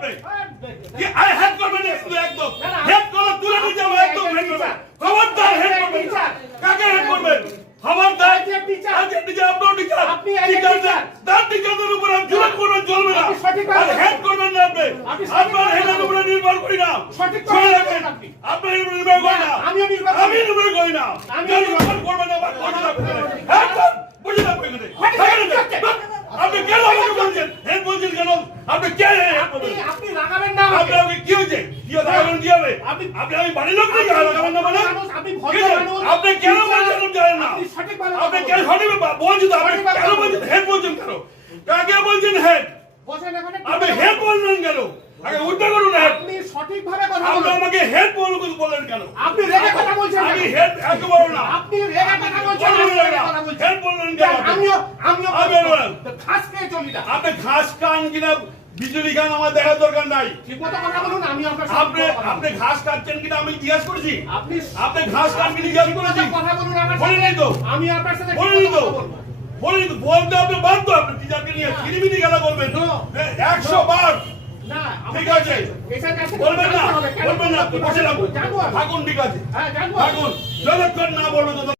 আপনি কি I head করবেন না শুধু একদম হেড করলে তুলে নিয়ে যাবো একদম হেড করবেন খবরদার হেড করবেন কাকে হেড করবেন খবরদার টিচার আপনার টিচার আপনি টিচার তার টিচারদের উপর আমি জুলুম করবেন চলবে না হেড করবেন না আপনি আপনার হেডের উপরে নির্ভর করি না সঠিক চলে যাবেন আপনার উপরে নির্ভর করি না আমি নির্ভর করি না নির্ভর করবেন না আবার কথা হেড কর বুঝে না কইতে আপনি কেন আমাকে বলছেন হেড বলছেন কেন আপনি কে আপনি লাগাবেন না আপনি আমাকে কি হয়েছে কি লাগাবেন কি হবে আপনি আমি বাড়ির লোক নাকি লাগাবেন না মানে আপনি ভদ্র মানুষ আপনি কেন বলছেন জানেন না আপনি সঠিক মানুষ আপনি কেন সঠিক বলছেন তো আপনি কেন বলছেন হেড বলছেন কেন কাকে বলছেন হেড বসেন এখানে আপনি হেড বললেন কেন আগে উল্টা করুন হেড আপনি সঠিকভাবে কথা আপনি বলুন আমাকে হেড বললেন কেন আপনি রেগে কথা বলছেন আমি হেড একেবারে না আপনি রেগে কথা বলছেন হেড বললেন কেন আমিও খাস খেয়ে চলি না আপনি ঘাস খান কিনা বিজলি খান আমার দেখার দরকার নাই ঠিকমতো কথা বলুন আমি আপনার আপনি ঘাস কাটছেন কিনা আমি জিজ্ঞাসা করেছি আপনি ঘাস কাটছেন কিনা জিজ্ঞাসা করেছি কথা বলুন আমার বলিনি তো আমি আপনার সাথে বলিনি তো বলিনি তো বলতে আপনি বাধ্য আপনি টিচারকে নিয়ে কিরিমিনি খেলা করবেন 100 বার না ঠিক আছে বলবেন না আপনি বসে থাকুন থাকুন ঠিক আছে হ্যাঁ জানবো থাকুন যতক্ষণ না বলবেন